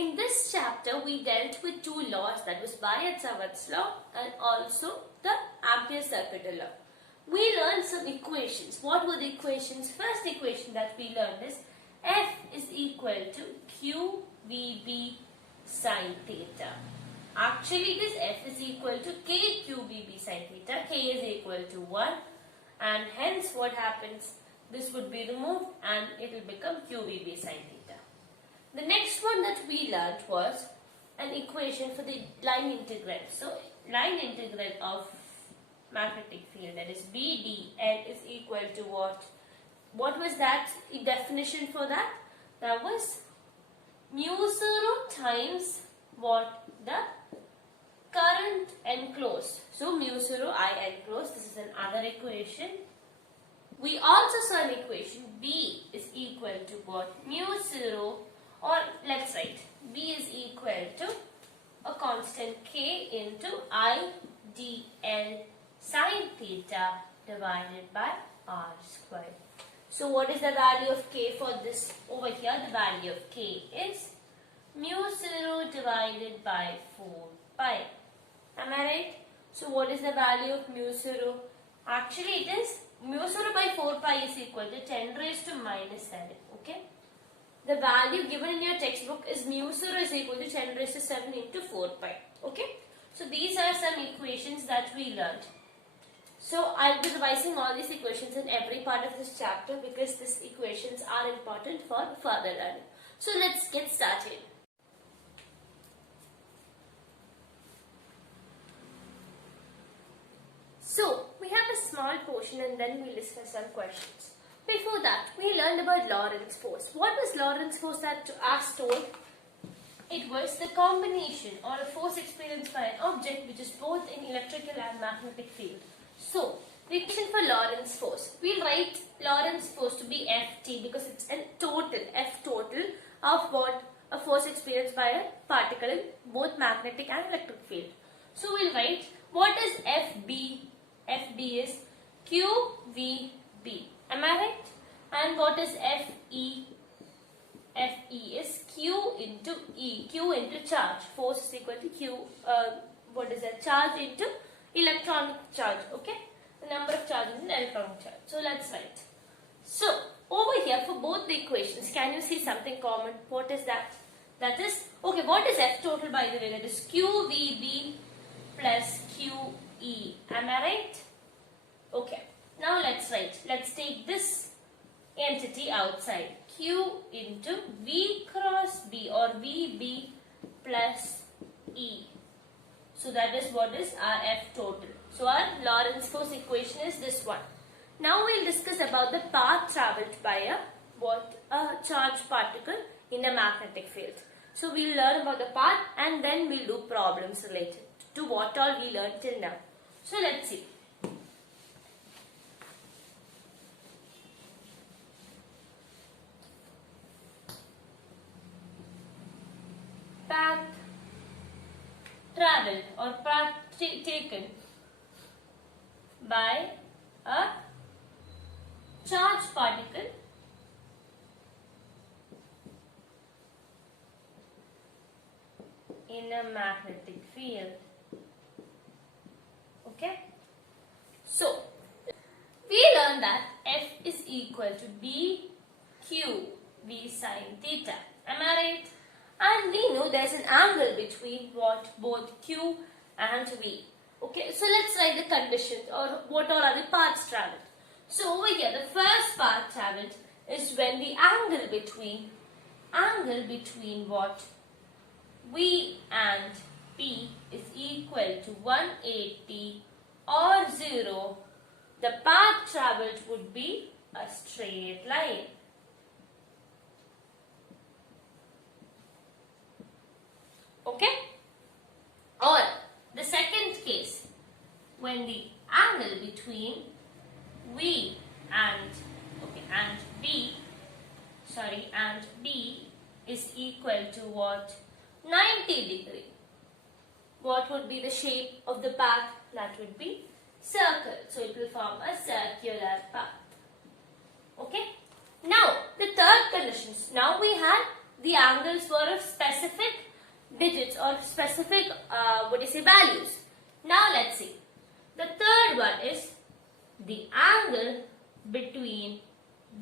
in this chapter we dealt with two laws, that was Biot-Savart's law and also the Ampere-Circuital law. We learned some equations. What were the equations? First equation that we learned is F is equal to QVB sin theta. Actually this F is equal to K QVB sin theta. K is equal to 1 and hence what happens? This would be removed and it will become QVB sin theta. The next one that we learned was an equation for the line integral. So line integral of magnetic field, that is BdL, is equal to what? What was that definition for that? That was mu 0 times what? The current enclosed. So mu 0 I enclosed. This is another equation. We also saw an equation B is equal to what? Mu 0, or let's write B is equal to a constant K into I dL sin theta divided by R squared. So what is the value of K for this over here? The value of K is mu 0 divided by 4 pi. Am I right? So what is the value of mu 0? Actually it is mu 0 by 4 pi is equal to 10 raised to minus 7. Okay. The value given in your textbook is mu 0 is equal to 10 raised to 7 into 4 pi. Okay. So these are some equations that we learned. So I'll be revising all these equations in every part of this chapter because these equations are important for further learning. So let's get started. So we have a small portion and then we'll discuss some questions. Before that, we learned about Lorentz force. What was Lorentz force that as told? It was the combination or a force experienced by an object which is both in electrical and magnetic field. So, the equation for Lorentz force, we'll write Lorentz force to be Ft because it's a total, F total of what? A force experienced by a particle in both magnetic and electric field. So, we'll write what is Fb? Fb is QVB. Am I right? And what is Fe? Fe is Q into E. Q into charge. Force is equal to Q. What is that? Charge into electronic charge. Okay? The number of charges in electronic charge. So let's write. So over here for both the equations, can you see something common? What is that? That is, okay, what is F total by the way? That is QVB plus QE. Am I right? Okay. Now let's write. Let's take this entity outside. Q into V cross B or VB plus E. So that is what is our F total. So our Lorentz force equation is this one. Now we'll discuss about the path travelled by a charged particle in a magnetic field. So we'll learn about the path and then we'll do problems related to what all we learned till now. So let's see. Path travelled or path taken by a charged particle in a magnetic field. Okay. So we learned that F is equal to dQ V sin theta. Am I right? And we know there's an angle between what? Both Q and V. Okay, so let's write the conditions or what all are the paths travelled. So over here, the first path travelled is when the angle between what? V and P is equal to 180 or 0. The path travelled would be a straight line. Okay? Or the second case, when the angle between V and B is equal to what? 90 degree. What would be the shape of the path? That would be circle. So it will form a circular path. Okay? Now, the third condition. Now we had the angles were of specific digits or specific values. Now let's see. The third one is the angle between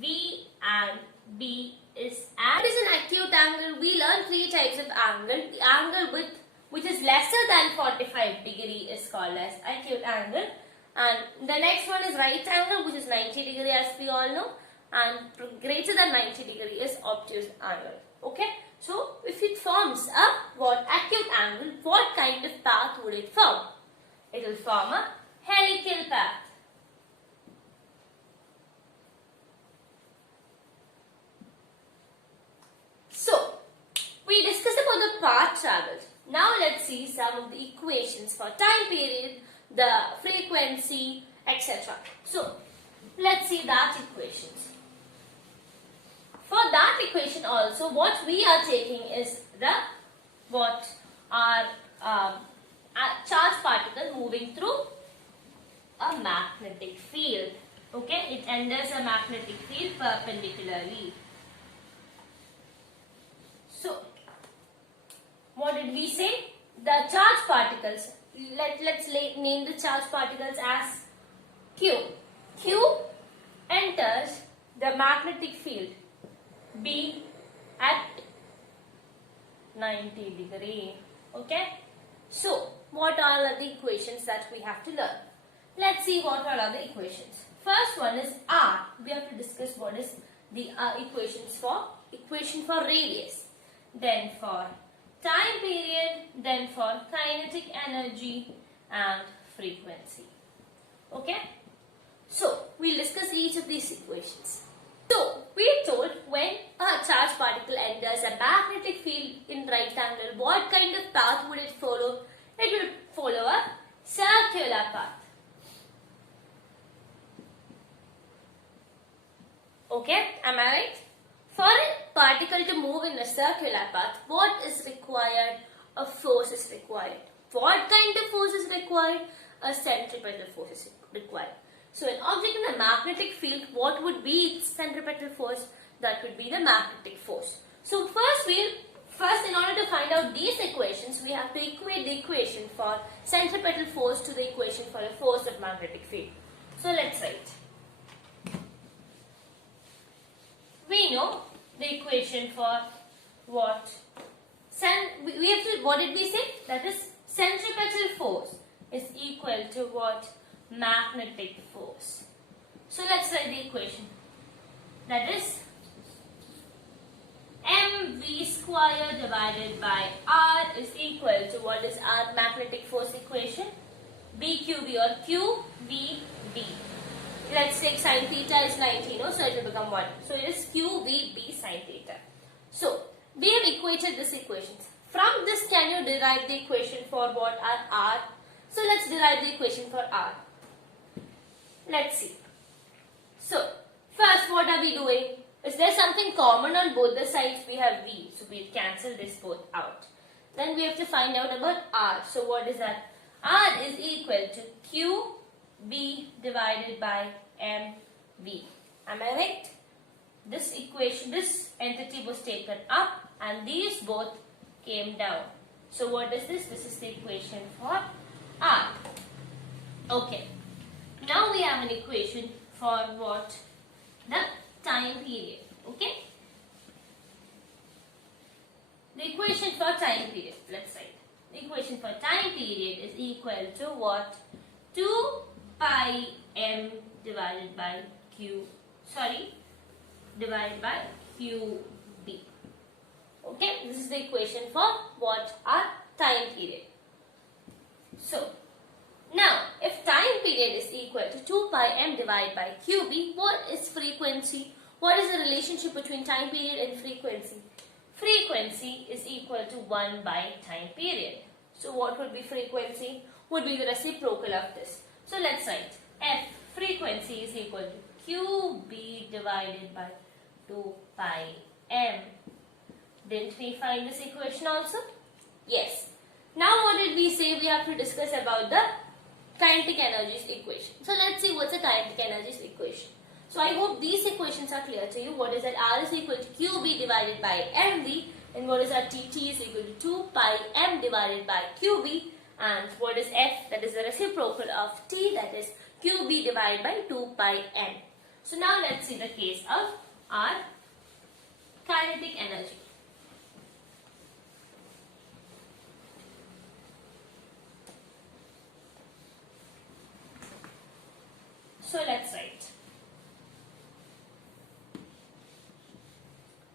V and B is at. What is an acute angle? We learned three types of angle. The angle which is lesser than 45 degree is called as acute angle. And the next one is right angle, which is 90 degree, as we all know. And greater than 90 degree is obtuse angle. Okay. So if it forms a acute angle, what kind of path would it form? It will form a helical path. So we discussed about the path traveled. Now let's see some of the equations for time period, the frequency, etc. So let's see that equations. For that equation also, what we are taking is our charged particle moving through a magnetic field. Okay, it enters a magnetic field perpendicularly. So, what did we say? The charged particles. Let's name the charged particles as Q. Q enters the magnetic field B at 90 degree. Okay. So, what are the equations that we have to learn? Let's see what are the equations. First one is R. We have to discuss what is the equation for radius. Then for time period. Then for kinetic energy and frequency. Okay. So, we'll discuss each of these equations. So, we are told when a charged particle enters a magnetic field in right angle, what kind of path would it follow? It will follow a circular path. Okay, am I right? For a particle to move in a circular path, what is required? A force is required. What kind of force is required? A centripetal force is required. So an object in a magnetic field, what would be its centripetal force? That would be the magnetic force. So first, in order to find out these equations, we have to equate the equation for centripetal force to the equation for a force of magnetic field. So let's write. We know the equation for what? What did we say? That is centripetal force is equal to what? Magnetic force. So let's write the equation. That is mv square divided by r is equal to what is our magnetic force equation? bqb or qvb. Let's take sine theta is 90, no? So it will become 1. So it is qvb sine theta. So we have equated this equation. From this, can you derive the equation for what are r? So let's derive the equation for r. Let's see. So first, what are we doing? Is there something common on both the sides? We have v. So we'll cancel this both out. Then we have to find out about r. So what is that? R is equal to qb divided by mv. Am I right? This equation, this entity was taken up and these both came down. So what is this? This is the equation for r. Okay. Now we have an equation for what? The time period. Okay. The equation for time period. Let's write. The equation for time period is equal to what? 2 pi m divided by divided by qb. Okay, this is the equation for what? Our time period. So, now if time period is equal to 2 pi m divided by qb, what is frequency? What is the relationship between time period and frequency? Frequency is equal to 1 by time period. So what would be frequency? Would be the reciprocal of this. So let's write f frequency is equal to qb divided by 2 pi m. Didn't we find this equation also? Yes. Now what did we say? We have to discuss about the kinetic energies equation. So let's see what's the kinetic energies equation. So I hope these equations are clear to you. What is that? R is equal to QB divided by MV, and what is that? T is equal to 2 pi M divided by QB, and what is F? That is the reciprocal of T, that is QB divided by 2 pi M. So now let's see the case of our kinetic energy. So let's write.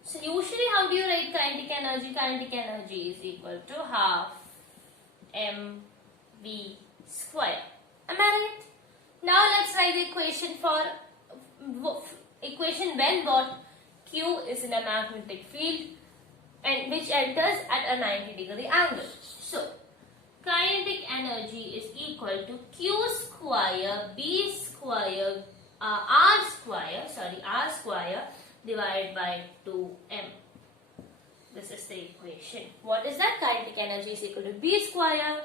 So usually how do you write kinetic energy? Kinetic energy is equal to half mv square. Am I right? Now let's write the equation for when what Q is in a magnetic field and which enters at a 90-degree angle. So kinetic energy is equal to Q square B square R square divided by 2m. This is the equation. What is that? Kinetic energy is equal to B square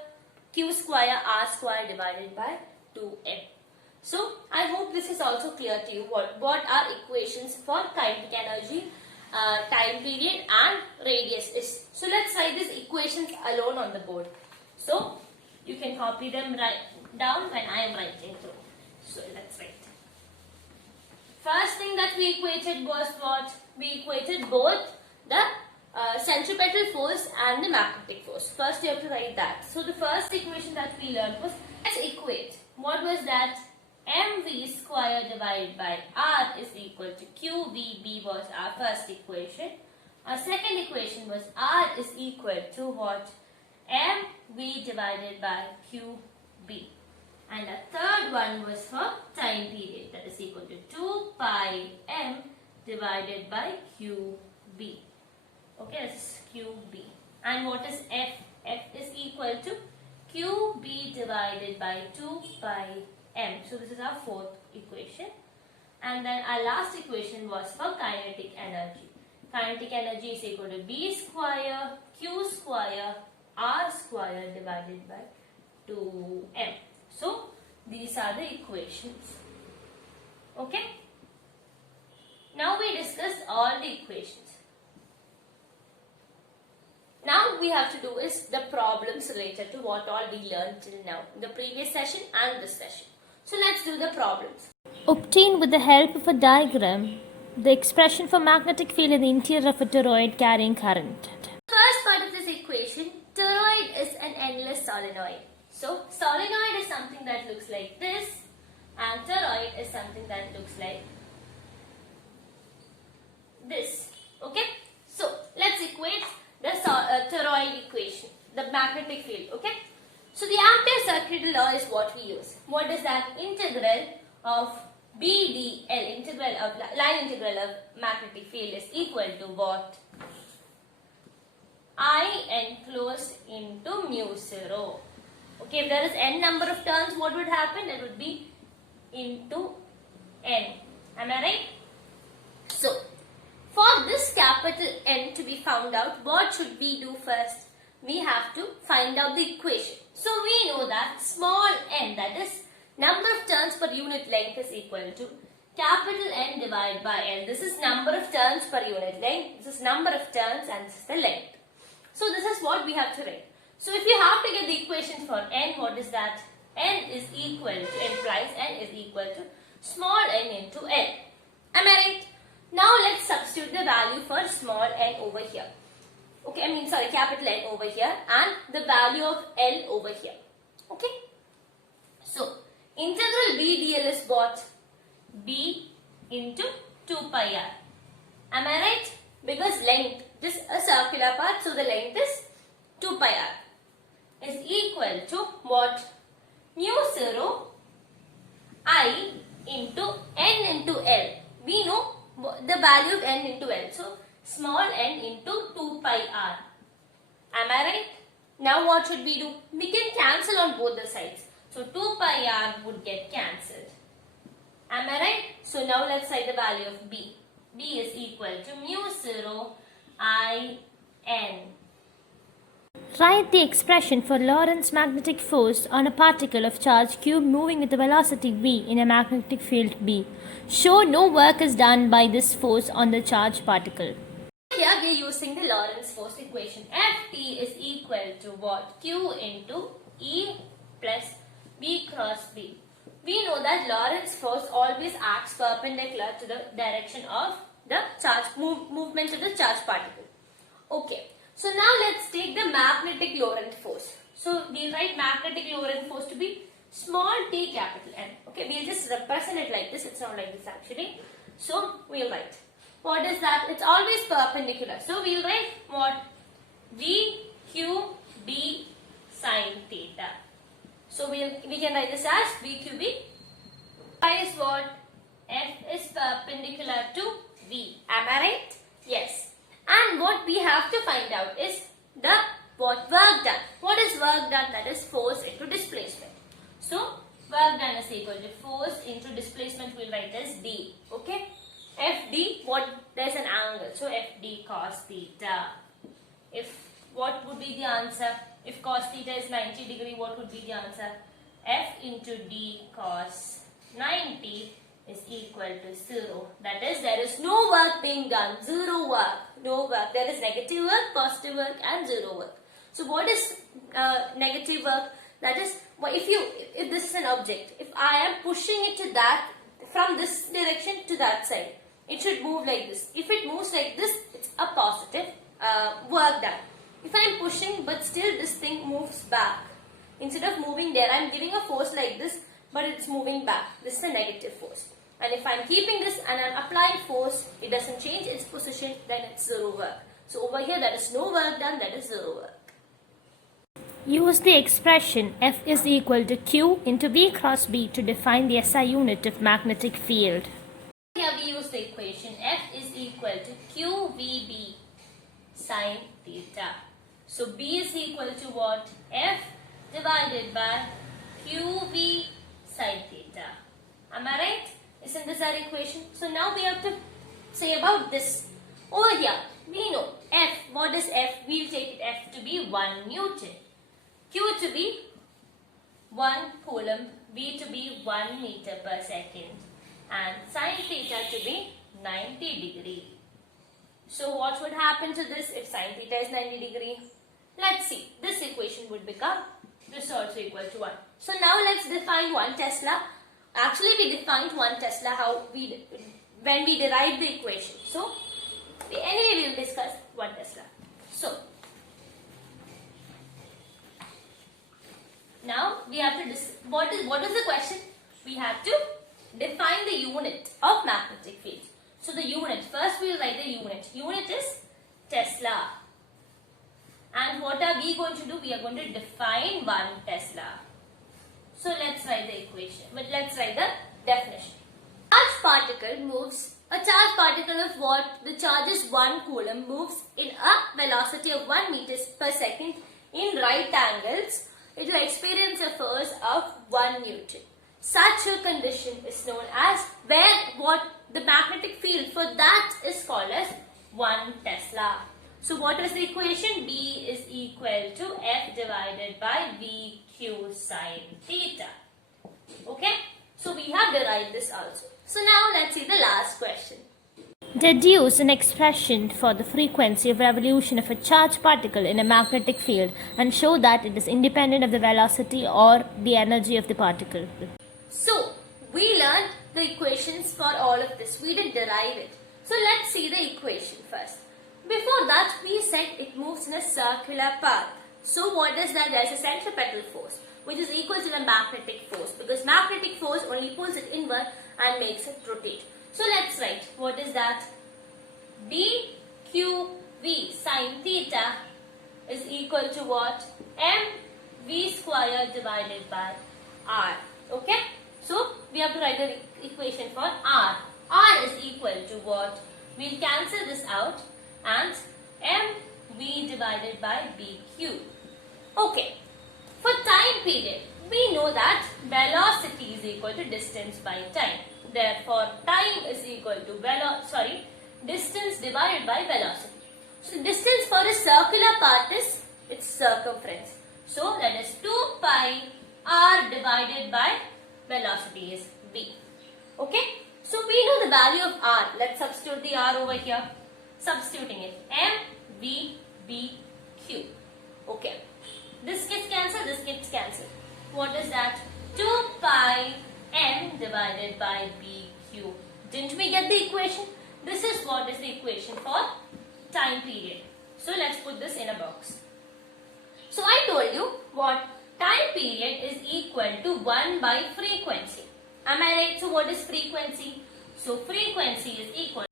Q square R square divided by 2m. So I hope this is also clear to you what are equations for kinetic energy, time period and radius is. So let's write these equations alone on the board. So you can copy them down when I am writing through. So let's write. First thing that we equated was what? We equated both the centripetal force and the magnetic force. First you have to write that. So the first equation that we learned was, let's equate. What was that? mv square divided by r is equal to qv. B was our first equation. Our second equation was r is equal to what? mv divided by qb. And the third one was for time period, that is equal to 2 pi m divided by qb. Okay, this is qb. And what is f? F is equal to qb divided by 2 pi m. So this is our fourth equation. And then our last equation was for kinetic energy. Kinetic energy is equal to b square q square r square divided by 2m. So these are the equations. Okay. Now we discussed all the equations. Now we have to do is the problems related to what all we learned till now in the previous session and this session. So let's do the problems. Obtain with the help of a diagram the expression for magnetic field in the interior of a toroid carrying current. First part of this equation, toroid is an endless solenoid. So solenoid is something that looks like this and toroid is something that looks like this. Okay. So let's equate the toroid equation, the magnetic field. Okay. So the Ampere circuital law is what we use. What is that? Integral of BDL, integral of line integral of magnetic field is equal to what? I enclosed into mu 0. Okay, if there is n number of turns, what would happen? It would be into n. Am I right? So, for this capital N to be found out, what should we do first? We have to find out the equation. So, we know that small n, that is number of turns per unit length, is equal to capital N divided by L. This is number of turns per unit length. This is number of turns and this is the length. So, this is what we have to write. So, if you have to get the equation for n, what is that? N is equal to, implies n is equal to small n into L. Am I right? Now, let's substitute the value for small n over here. Okay, capital N over here and the value of L over here. Okay. So, integral B dl is what? B into 2 pi r. Am I right? Because length, this is a circular part, so the length is 2 pi r is equal to what? Mu 0 I into n into L. We know the value of n into L. So, small n into 2 pi r. Am I right? Now what should we do? We can cancel on both the sides. So, 2 pi r would get cancelled. Am I right? So, now let's write the value of B. B is equal to mu 0 I n. Write the expression for Lorentz magnetic force on a particle of charge q moving with a velocity v in a magnetic field B. Show no work is done by this force on the charged particle. Here we are using the Lorentz force equation. Ft is equal to what? Q into E plus B cross B. We know that Lorentz force always acts perpendicular to the direction of the charge movement of the charged particle. Okay. So now let's take the magnetic Lorentz force. So we write magnetic Lorentz force to be small t capital N. Okay, we'll just represent it like this. It's not like this actually. So we'll write. What is that? It's always perpendicular. So we'll write what? V Q B sine theta. So we can write this as V Q B. Why is what? F is perpendicular to V. Am I right? Yes. And what we have to find out is the work done. What is work done? That is force into displacement. So work done is equal to force into displacement. We'll write as D. Okay. FD, there's an angle. So FD cos theta. What would be the answer? If cos theta is 90 degree, what would be the answer? F into D cos 90 is equal to 0. That is, there is no work being done. 0 work. No work. There is negative work, positive work and 0 work. So what is negative work? That is, if this is an object, if I am pushing it to that, from this direction to that side, it should move like this. If it moves like this, it's a positive work done. If I am pushing but still this thing moves back, instead of moving there, I am giving a force like this, but it's moving back. This is a negative force. And if I am keeping this and I am applying force, it doesn't change its position, then it's 0 work. So over here, there is no work done, that is 0 work. Use the expression F is equal to Q into V cross B to define the SI unit of magnetic field. Here we use the equation F is equal to QVB sine theta. So B is equal to what? F divided by QV sine theta. Am I right? Isn't this our equation? So now we have to say about this. Over here, we know F. What is F? We'll take F to be 1 Newton. Q to be 1 coulomb. V to be 1 meter per second. And sine theta to be 90 degree. So what would happen to this if sine theta is 90 degree? Let's see. This equation would become this also equal to 1. So now let's define 1 Tesla. Actually, we defined 1 Tesla when we derived the equation. So, anyway, we will discuss 1 Tesla. So, now we have to what is the question? We have to define the unit of magnetic field. So, the unit, first we will write the unit. Unit is Tesla. And what are we going to do? We are going to define 1 Tesla. So let's write the equation, but let's write the definition. A charged particle of what? The charge is 1 coulomb, moves in a velocity of 1 meters per second in right angles. It will experience a force of 1 Newton. Such a condition is known as the magnetic field for that is called as 1 Tesla. So what is the equation? B is equal to F divided by VQ sine theta. Okay. So we have derived this also. So now let's see the last question. Deduce an expression for the frequency of revolution of a charged particle in a magnetic field and show that it is independent of the velocity or the energy of the particle. So we learned the equations for all of this. We didn't derive it. So let's see the equation first. Before that, we said it moves in a circular path. So what is that? There is a centripetal force which is equal to the magnetic force, because magnetic force only pulls it inward and makes it rotate. So let's write. What is that? dqv sine theta is equal to what? mv square divided by r. Okay? So we have to write the equation for r. R is equal to what? We'll cancel this out. And mv divided by bq. Okay. For time period, we know that velocity is equal to distance by time. Therefore, time is equal to distance divided by velocity. So, distance for a circular path is its circumference. So that is 2 pi r divided by velocity is v. Okay. So we know the value of r. Let's substitute the r over here. Substituting it. M, v, b, q. Okay. This gets cancelled, this gets cancelled. What is that? 2 pi m divided by b q. Didn't we get the equation? This is what is the equation for time period. So let's put this in a box. So I told you what time period is equal to 1 by frequency. Am I right? So what is frequency? So frequency is equal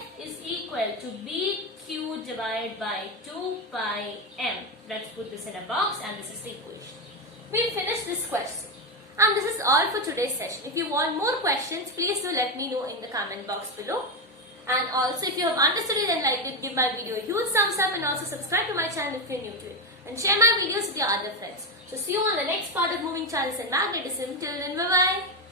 to bq divided by 2 pi m. Let's put this in a box and this is the equation. We'll finish this question. And this is all for today's session. If you want more questions, please do let me know in the comment box below. And also if you have understood it and liked it, give my video a huge thumbs up and also subscribe to my channel if you're new to it. And share my videos with your other friends. So see you on the next part of Moving Charges and Magnetism. Till then, bye-bye.